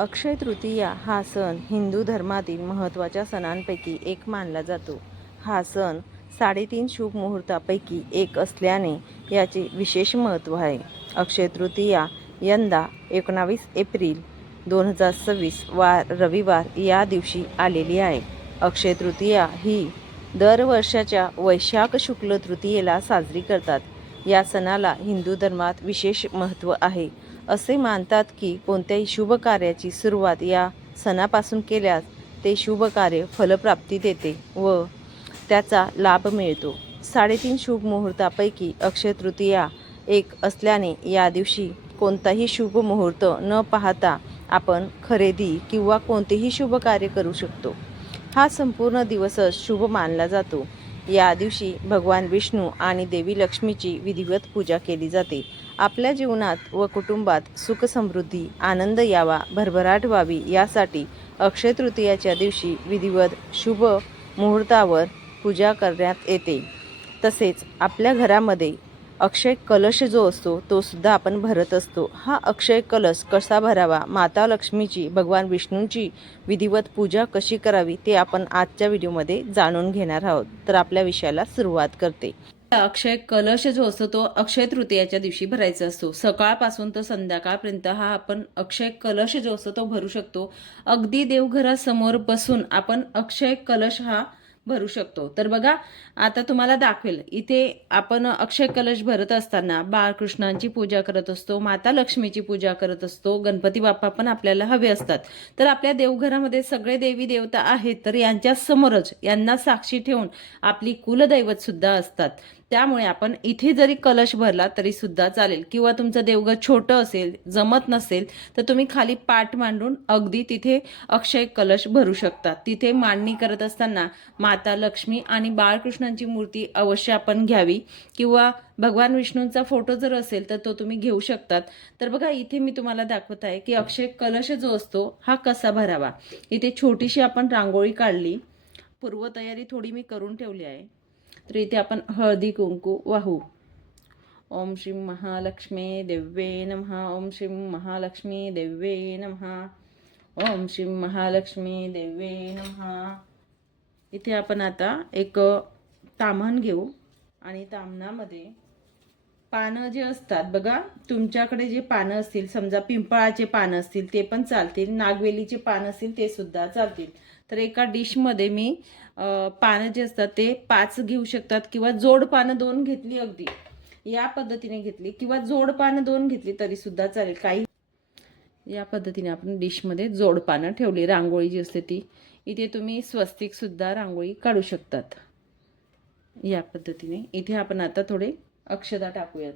अक्षय तृतीया हा सण हिंदू धर्मातील महत्त्वाच्या सणांपैकी एक मानला जातो. हा सण 3.5 शुभ मुहूर्तापैकी एक असल्याने याचे विशेष महत्त्व आहे. अक्षय तृतीया यंदा 19 एप्रिल 2026 रविवार या दिवशी आलेली आहे. अक्षय तृतीया ही दरवर्षाच्या वैशाख शुक्ल तृतीयेला साजरी करतात. या सणाला हिंदू धर्मात विशेष महत्त्व आहे. असे मानतात की कोणत्याही शुभ कार्याची सुरुवात या सणापासून केल्यास ते शुभ कार्य फलप्राप्ती देते व त्याचा लाभ मिळतो. 3.5 शुभ मुहूर्तापैकी अक्षय तृतीया एक असल्याने या दिवशी कोणताही शुभ मुहूर्त न पाहता आपण खरेदी किंवा कोणतेही शुभ कार्य करू शकतो. हा संपूर्ण दिवसच शुभ मानला जातो. या दिवशी भगवान विष्णू आणि देवी लक्ष्मीची विधिवत पूजा केली जाते. आपल्या जीवनात व कुटुंबात सुख समृद्धी आनंद यावा, भरभराट व्हावी यासाठी अक्षय तृतीयाच्या दिवशी विधिवत शुभ मुहूर्तावर पूजा करण्यात येते. तसेच आपल्या घरामध्ये अक्षय कलश जो असतो तो सुद्धा आपण भरत असतो. हा अक्षय कलश कसा भरावा, माता लक्ष्मीची भगवान विष्णूंची विधिवत पूजा कशी करावी ते आपण आजच्या व्हिडिओमध्ये जाणून घेणार आहोत. तर आपल्या विषयाला सुरुवात करते. अक्षय कलश जो असतो तो अक्षय तृतीयाच्या दिवशी भरायचा असतो. सकाळपासून तर संध्याकाळपर्यंत हा आपण अक्षय कलश जो असतो तो भरू शकतो. अगदी देवघरासमोर बसून आपण अक्षय कलश हा भरू शकतो. तर बघा आता तुम्हाला दाखवेल. इथे आपण अक्षय कलश भरत असताना बाळकृष्णांची पूजा करत असतो, माता लक्ष्मीची पूजा करत असतो, गणपती बाप्पा पण आपल्याला हवे असतात. तर आपल्या देवघरामध्ये सगळे देवी देवता आहेत, तर यांच्या समोरच यांना साक्षी ठेवून आपली कुलदैवत सुद्धा असतात. त्यामुळे आपण इथे जरी कलश भरला तरी सुद्धा चालेल. किंवा तुमचं देवघर छोटं असेल, जमत नसेल तर तुम्ही खाली पाट मांडून अगदी तिथे अक्षय कलश भरू शकता. तिथे मांडणी करत असताना माता लक्ष्मी आणि बाळकृष्णांची मूर्ती अवश्य आपण घ्यावी. किंवा भगवान विष्णूंचा फोटो जर असेल तर तो तुम्ही घेऊ शकतात. तर बघा इथे मी तुम्हाला दाखवत आहे की अक्षय कलश जो असतो हा कसा भरावा. इथे छोटीशी आपण रांगोळी काढली, पूर्वतयारी थोडी मी करून ठेवली आहे. तर इथे आपण हळदी कुंकू वाहू. ओम श्री महालक्ष्मी देव्ये नमः. ओम श्री महालक्ष्मी देव्ये नमः. ओम श्री महालक्ष्मी देव्ये नमः. इथे आपण आता एक ताम्हण घेऊ आणि ताम्हणामध्ये पानं जे असतात बघा, तुमच्याकडे जे पानं असतील, समजा पिंपळाचे पानं असतील ते पण चालतील, नागवेलीचे पानं असतील ते सुद्धा चालतील. तर एका डिशमध्ये मी पानं जे असतात ते 5 घेऊ शकतात किंवा जोड पानं 2 घेतली, अगदी या पद्धतीने घेतली किंवा जोड पानं 2 घेतली तरी सुद्धा चालेल. काही या पद्धतीने आपण डिशमध्ये जोड पानं ठेवली. रांगोळी जी असते ती इथे तुम्ही स्वस्तिक सुद्धा रांगोळी काढू शकतात. या पद्धतीने इथे आपण आता थोडे अक्षदा टाकूयात.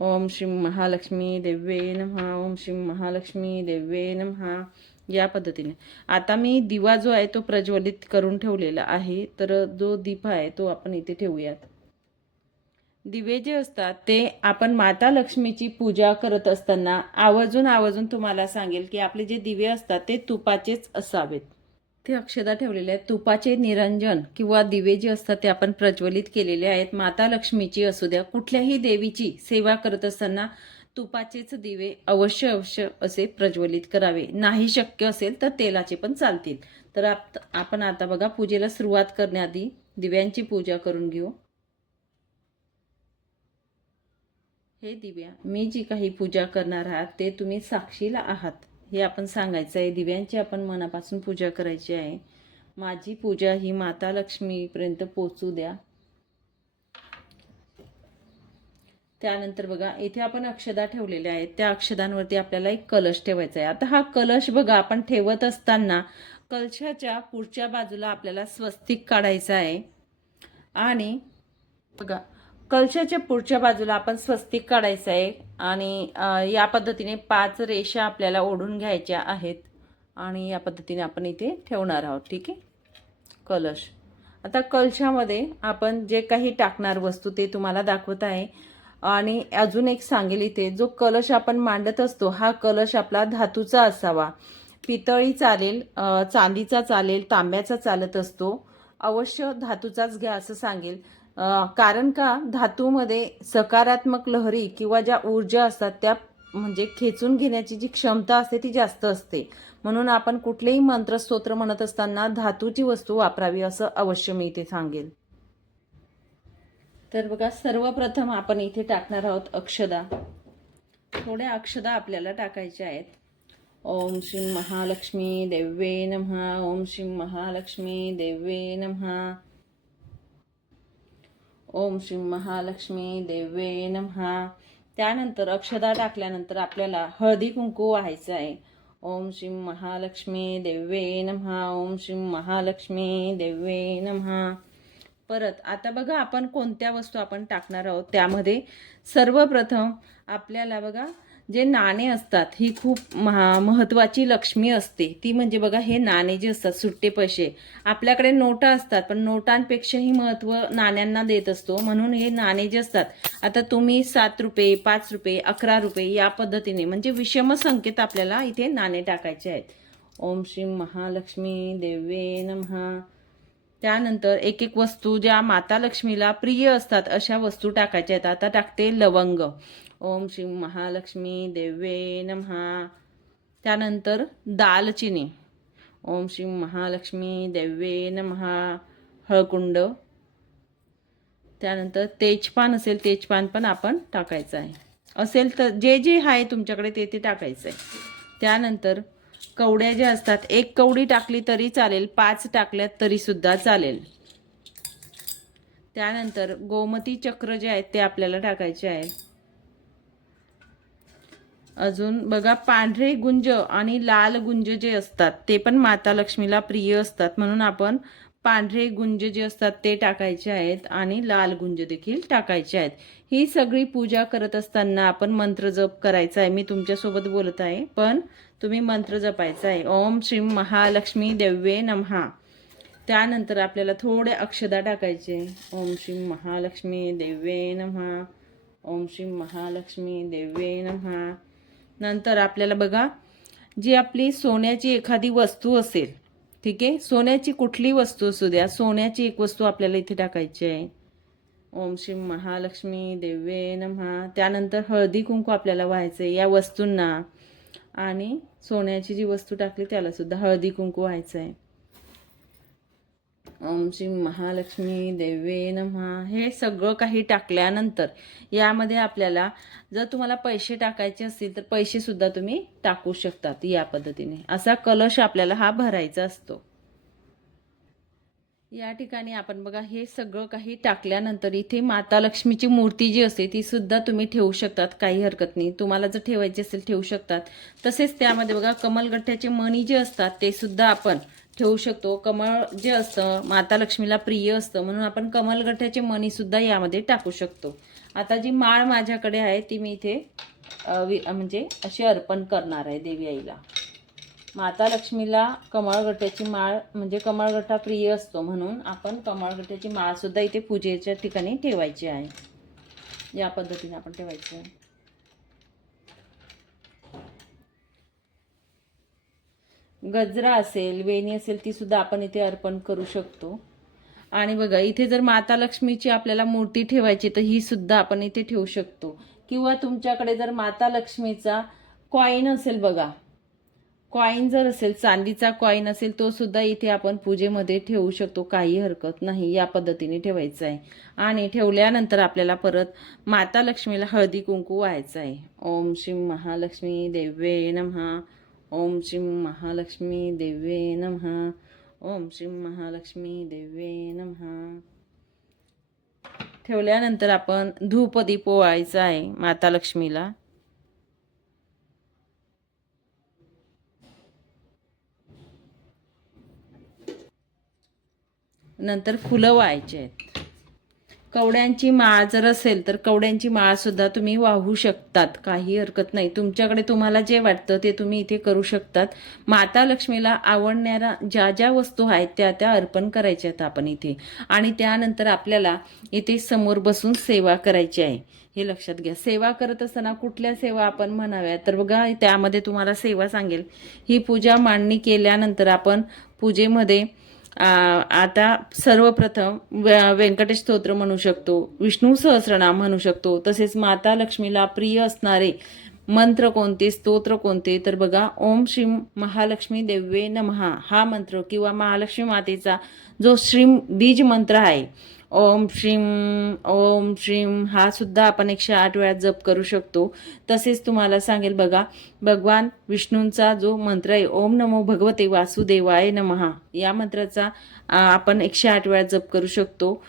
ओम श्री महालक्ष्मी देव्ये नमः. ओम श्री महालक्ष्मी देव्ये नमः. या पद्धतीने आता मी दिवा जो आहे तो प्रज्वलित करून ठेवलेला आहे. तर जो दीप आहे तो आपण इथे ठेवूयात. दिवे जे असतात ते आपण माता लक्ष्मीची पूजा करत असताना आवर्जून तुम्हाला सांगेल की आपले जे दिवे असतात ते तुपाचेच असावेत. ते अक्षदा ठेवलेले आहेत. तुपाचे निरंजन किंवा दिवे जे असतात ते आपण प्रज्वलित केलेले आहेत. माता लक्ष्मीची असू द्या, कुठल्याही देवीची सेवा करत असताना तुपाचेच दिवे अवश्य असे प्रज्वलित करावे. नाही शक्य असेल तर तेलाचे पण चालतील. तर आपण आता बघा पूजेला सुरुवात करण्याआधी दिव्यांची पूजा करून घेऊ. हे दिव्या, मी जी काही पूजा करणार आहात ते तुम्ही साक्षीला आहात हे आपण सांगायचं आहे. दिव्यांची आपण मनापासून पूजा करायची आहे. माझी पूजा ही माता लक्ष्मीपर्यंत पोचू द्या. त्यानंतर बघा इथे आपण अक्षदा ठेवलेल्या आहेत. त्या अक्षदांवरती आपल्याला एक कलश ठेवायचा आहे. आता हा कलश बघा आपण ठेवत असताना कलशाच्या पुढच्या बाजूला आपल्याला स्वस्तिक काढायचं आहे. आणि बघा कलशाच्या पुढच्या बाजूला आपण स्वस्तिक काढायचं आहे. आणि या पद्धतीने 5 रेषा आपल्याला ओढून घ्यायच्या आहेत. आणि या पद्धतीने आपण इथे ठेवणार आहोत. ठीक आहे. कलश आता कलशामध्ये आपण जे काही टाकणार वस्तू ते तुम्हाला दाखवत आहे. आणि अजून एक सांगेल, इथे जो कलश आपण मांडत असतो हा कलश आपला धातूचा असावा. पितळी चालेल, चांदीचा चालेल, तांब्याचा चालत असतो. अवश्य धातूचाच घ्या असं सांगेल. कारण का धातूमध्ये सकारात्मक लहरी किंवा ज्या ऊर्जा असतात त्या म्हणजे खेचून घेण्याची जी क्षमता असते ती जास्त असते. म्हणून आपण कुठलेही मंत्र स्तोत्र म्हणत असताना धातूची वस्तू वापरावी असं अवश्य मी इथे सांगेल. तर बघा, सर्वप्रथम आपण इथे टाकणार आहोत अक्षदा. थोड्या अक्षदा आपल्याला टाकायच्या आहेत. ओम श्री महालक्ष्मी देवे नमः. ओम श्री महालक्ष्मी देवे नमः. ओम श्री महालक्ष्मी देवे नमः. त्यानंतर अक्षदा टाकल्यानंतर आपल्याला हळदी कुंकू व्हायचं आहे. ओम श्री महालक्ष्मी देवे नमः. ओम श्री महालक्ष्मी देवे नमः. परत आता बघा, आपण कोणत्या वस्तू आपण टाकणार आहोत. त्यामध्ये सर्वप्रथम आपल्याला बघा, जे नाणे असतात ही खूप महत्त्वाची लक्ष्मी असते. ती म्हणजे बघा, हे नाणे जे असतात सुट्टे पैसे, आपल्याकडे नोटा असतात पण नोटांपेक्षाही महत्त्व नाण्यांना देत असतो. म्हणून हे नाणे जे असतात, आता तुम्ही 7 रुपये 5 रुपये 11 रुपये या पद्धतीने म्हणजे विषम संख्येत आपल्याला इथे नाणे टाकायचे आहेत. ओम श्री महालक्ष्मी देवे नमः. त्यानंतर एक एक वस्तू ज्या माता लक्ष्मीला प्रिय असतात अशा वस्तू टाकायच्या आहेत. आता टाकते लवंग. ओम श्री महालक्ष्मी देवे नमः. त्यानंतर दालचिनी. ओम श्री महालक्ष्मी देवे नमः. हळकुंड. त्यानंतर तेजपान असेल, तेजपान पण आपण टाकायचं आहे. असेल तर जे जे आहे तुमच्याकडे ते टाकायचं आहे. त्यानंतर कवड्या ज्या असतात, 1 कवडी टाकली तरी चालेल, 5 टाकल्यात तरी सुद्धा चालेल. त्यानंतर गोमती चक्र जे आहेत ते आपल्याला टाकायचे आहे. अजून बघा, पांढरे गुंज आणि लाल गुंज जे असतात ते पण माता लक्ष्मीला प्रिय असतात. म्हणून आपण पांढरे गुंज जे असतात ते टाकायचे आहेत आणि लाल गुंज देखील टाकायचे आहेत. ही सगळी पूजा करत असताना आपण मंत्र जप करायचा आहे. मी तुमच्यासोबत बोलत आहे पण तुम्ही मंत्र जपायचा आहे. ओम श्री महालक्ष्मी देवे नमः. त्यानंतर आपल्याला थोडे अक्षदा टाकायचे. ओम श्री महालक्ष्मी देवे नमः. ओम श्री महालक्ष्मी देवे नमः. नंतर आपल्याला बघा, जी आपली सोन्याची एखादी वस्तू असेल, ठीक आहे, सोन्याची कुठली वस्तू असू द्या, सोन्याची एक वस्तू आपल्याला इथे टाकायची आहे. ओम श्री महालक्ष्मी देवे नमः. त्यानंतर हळदी कुंकू आपल्याला व्हायचं आहे या वस्तूंना आणि सोन्याची जी वस्तू टाकली त्याला सुद्धा हळदी कुंकू व्हायचं आहे. ओम श्री महालक्ष्मी देवे नमः. हे सगळं काही टाकल्यानंतर यामध्ये आपल्याला जर तुम्हाला पैसे टाकायचे असतील तर पैसे सुद्धा तुम्ही टाकू शकतात. या पद्धतीने असा कलश आपल्याला हा भरायचा असतो. या ठिकाणी आपण बघा, हे सगळं काही टाकल्यानंतर इथे माता लक्ष्मीची मूर्ती जी असते ती सुद्धा तुम्ही ठेवू शकतात, काही हरकत नाही. तुम्हाला जर ठेवायची असेल ठेवू शकतात. तसेच त्यामध्ये बघा, कमलगठ्ठ्याचे मणी जे असतात ते सुद्धा आपण ठेवू शकतो. कमळ जे असतं माता लक्ष्मीला प्रिय असतं म्हणून आपण कमलगठ्ठ्याचे मणी सुद्धा यामध्ये टाकू शकतो. आता जी माळ माझ्याकडे आहे ती मी इथे म्हणजे अशी अर्पण करणार आहे देवी आईला. माता लक्ष्मीला कमळगठ्ठ्याची माळ म्हणजे कमळगठ्ठा प्रिय असतो म्हणून आपण कमळगठ्ठ्याची माळ सुद्धा इथे पूजेच्या ठिकाणी ठेवायची आहे. या पद्धतीने आपण ठेवायचं आहे. गजरा असेल, वेणी असेल ती सुद्धा आपण इथे अर्पण करू शकतो. आणि बघा, इथे जर माता लक्ष्मीची आपल्याला मूर्ती ठेवायची तर ही सुद्धा आपण इथे ठेवू शकतो. किंवा तुमच्याकडे जर माता लक्ष्मीचा कॉईन असेल बघा, कॉईन जर असेल, चांदीचा कॉईन असेल तो सुद्धा इथे आपण पूजेमध्ये ठेवू शकतो, काही हरकत नाही. या पद्धतीने ठेवायचं आहे. आणि ठेवल्यानंतर आपल्याला परत माता लक्ष्मीला हळदी कुंकू व्हायचं आहे. ओम श्री महालक्ष्मी देवे नमः. ओम श्री महालक्ष्मी देवे नमः. ओम श्री महालक्ष्मी देवे नमः. ठेवल्यानंतर आपण धूपदीप ओवाळायचा आहे माता लक्ष्मीला. नंतर फुलं व्हायचे आहेत. कवड्यांची माळ जर असेल तर कवड्यांची माळ सुद्धा तुम्ही वाहू शकतात, काही हरकत नाही. तुमच्याकडे तुम्हाला जे वाटतं ते तुम्ही इथे करू शकतात. माता लक्ष्मीला आवडणाऱ्या ज्या ज्या वस्तू आहेत त्या त्या अर्पण करायच्या आहेत आपण इथे. आणि त्यानंतर आपल्याला इथे समोर बसून सेवा करायची आहे, हे लक्षात घ्या. सेवा करत असताना कुठल्या सेवा आपण म्हणाव्या तर बघा, त्यामध्ये तुम्हाला सेवा सांगेल. ही पूजा मांडणी केल्यानंतर आपण पूजेमध्ये आता सर्वप्रथम व्यंकटेश स्तोत्र म्हणू शकतो, विष्णू सहस्रनाम म्हणू शकतो, तसेच माता लक्ष्मीला प्रिय असणारे मंत्र कोणते, स्तोत्र कोणते, तर बघा ओम श्री महालक्ष्मी देव्ये नमः हा मंत्र किंवा महालक्ष्मी मातेचा जो श्रीम बीज मंत्र आहे, ओम श्रीम हा सुद्धा आपण 108 वेळा जप करू शकतो. तसेच तुम्हाला सांगेल बघा, भगवान विष्णूंचा जो मंत्र आहे ओम नमो भगवते वासुदेवाय नमः या मंत्राचा आपण 108 वेळा जप करू शकतो.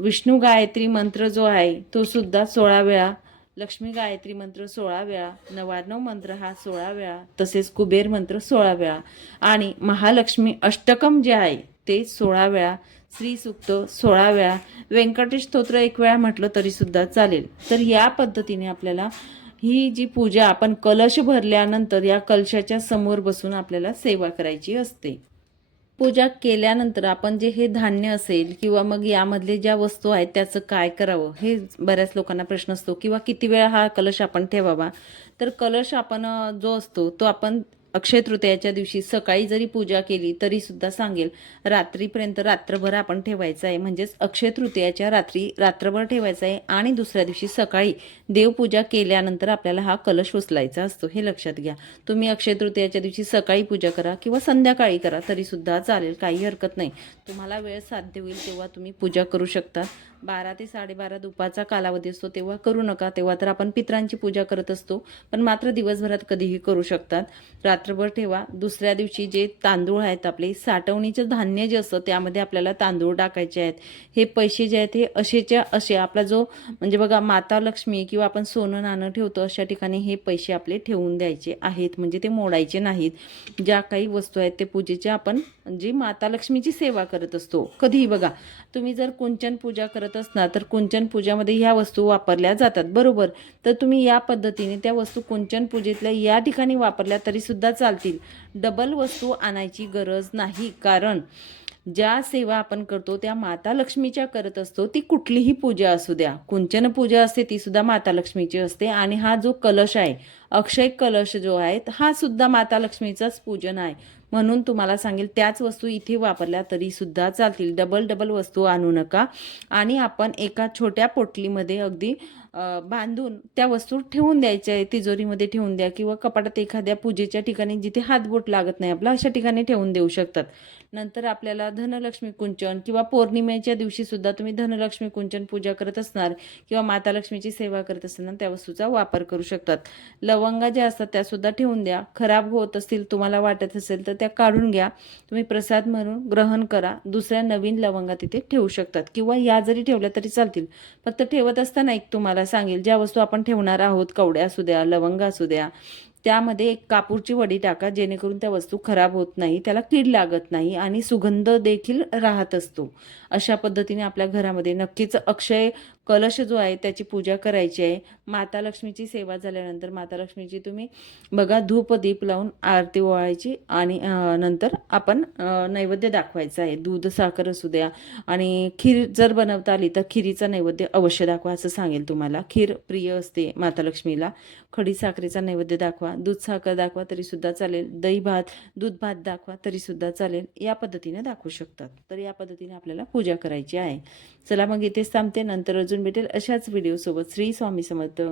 विष्णू गायत्री मंत्र जो आहे तो सुद्धा 16 वेळा, लक्ष्मी गायत्री मंत्र 16 वेळा, नवार्णव मंत्र हा 16 वेळा, तसेच कुबेर मंत्र 16 वेळा आणि महालक्ष्मी अष्टकम जे आहे ते 16 वेळा, श्री सूक्त 16 वेळा, व्यंकटेश स्तोत्र 1 वेळा म्हटलं तरी सुद्धा चालेल. तर या पद्धतीने आपल्याला ही जी पूजा आपण कलश भरल्यानंतर या कलशाच्या समोर बसून आपल्याला सेवा करायची असते. पूजा केल्यानंतर आपण जे हे धान्य असेल किंवा मग यामधले ज्या वस्तू आहेत त्याचं काय करावं हे बऱ्याच लोकांना प्रश्न असतो, किंवा किती वेळ हा कलश आपण ठेवावा. तर कलश आपण जो असतो तो आपण अक्षय तृतीयाच्या दिवशी सकाळी जरी पूजा केली तरी सुद्धा सांगेल रात्रीपर्यंत, रात्रभर आपण ठेवायचं आहे. म्हणजेच अक्षय तृतीयाच्या रात्री रात्रभर ठेवायचं आहे आणि दुसऱ्या दिवशी सकाळी देवपूजा केल्यानंतर आपल्याला हा कलश उचलायचा असतो, हे लक्षात घ्या. तुम्ही अक्षय तृतीयाच्या दिवशी सकाळी पूजा करा किंवा संध्याकाळी करा तरी सुद्धा चालेल, काही हरकत नाही. तुम्हाला वेळ साध्य होईल तेव्हा तुम्ही पूजा करू शकता. 12 ते 12:30 दुपारचा कालावधी असतो तेव्हा करू नका, तेव्हा तर आपण पितरांची पूजा करत असतो. पण मात्र दिवसभरात कधीही करू शकतात. रात्रभर ठेवा. दुसऱ्या दिवशी जे तांदूळ आहेत आपले साठवणीचं धान्य जे असतं त्यामध्ये आपल्याला तांदूळ टाकायचे आहेत. हे पैसे जे आहेत हे असेच्या असे आपला जो म्हणजे बघा माता लक्ष्मी किंवा आपण सोनं नाणं ठेवतो अशा ठिकाणी हे पैसे आपले ठेवून द्यायचे आहेत, म्हणजे ते मोडायचे नाहीत. ज्या काही वस्तू आहेत ते पूजेच्या आपण जी माता लक्ष्मीची सेवा करत असतो, कधीही बघा तुम्ही जर कुंचन पूजा करत असणार तर कुंचन पूजामध्ये ह्या वस्तू वापरल्या जातात, बरोबर. तर तुम्ही या पद्धतीने त्या वस्तू कुंचन पूजेतल्या या ठिकाणी वापरल्या तरी सुद्धा चालतील. डबल वस्तू आणायची गरज नाही, कारण ज्या सेवा आपण करतो त्या माता लक्ष्मीच्या करत असतो. ती कुठलीही पूजा असू द्या, कुंचन पूजा असते ती सुद्धा माता लक्ष्मीची असते. आणि हा जो कलश आहे अक्षय कलश जो आहे हा सुद्धा माता लक्ष्मीचाच पूजन आहे. म्हणून तुम्हाला सांगेल त्याच वस्तू इथे वापरल्या तरी सुद्धा चालतील, डबल वस्तू आणू नका. आणि आपण एका छोट्या पोटलीमध्ये अगदी बांधून त्या वस्तू ठेवून द्यायच्या आहे, तिजोरीमध्ये ठेवून द्या किंवा कपाटात एखाद्या पूजेच्या ठिकाणी जिथे हातबोट लागत नाही आपला अशा ठिकाणी ठेवून देऊ शकतात. नंतर आपल्याला धनलक्ष्मी कुंचन किंवा पौर्णिमेच्या दिवशी सुद्धा तुम्ही धनलक्ष्मी कुंचन पूजा करत असणार किंवा माता लक्ष्मीची सेवा करत असताना त्या वस्तूचा वापर करू शकतात. लवंगा ज्या असतात त्या सुद्धा ठेवून द्या. खराब होत असतील तुम्हाला वाटत असेल तर त्या काढून घ्या, तुम्ही प्रसाद म्हणून ग्रहण करा. दुसऱ्या नवीन लवंगा तिथे ठेवू शकतात किंवा या जरी ठेवल्या तरी चालतील. फक्त ठेवत असताना एक तुम्हाला सांगेल, ज्या वस्तू आपण ठेवणार आहोत कवड्या असू द्या, लवंगा असू द्या, त्यामध्ये एक कापूरची वडी टाका, जेणेकरून त्या वस्तू खराब होत नाही, त्याला कीड लागत नाही आणि सुगंध देखील राहत असतो. अशा पद्धतीने आपल्या घरामध्ये नक्कीच अक्षय कलश जो आहे त्याची पूजा करायची आहे. माता लक्ष्मीची सेवा झाल्यानंतर माता लक्ष्मीची तुम्ही बघा धूप दीप लावून आरती ओवाळायची आणि नंतर आपण नैवेद्य दाखवायचा आहे. दूध साखर असू द्या आणि खीर जर बनवता आली तर खिरीचा नैवेद्य अवश्य दाखवा असं सांगेल तुम्हाला. खीर प्रिय असते माता लक्ष्मीला. खडी साखरेचा नैवेद्य दाखवा, दूध साखर दाखवा तरी सुद्धा चालेल, दही भात दूध भात दाखवा तरी सुद्धा चालेल, या पद्धतीने दाखवू शकतात. तर या पद्धतीने आपल्याला पूजा करायची आहे. चला मग इथेच थांबते, नंतर अजून भेटेल अशाच व्हिडिओ सोबत. श्री स्वामी समर्थ.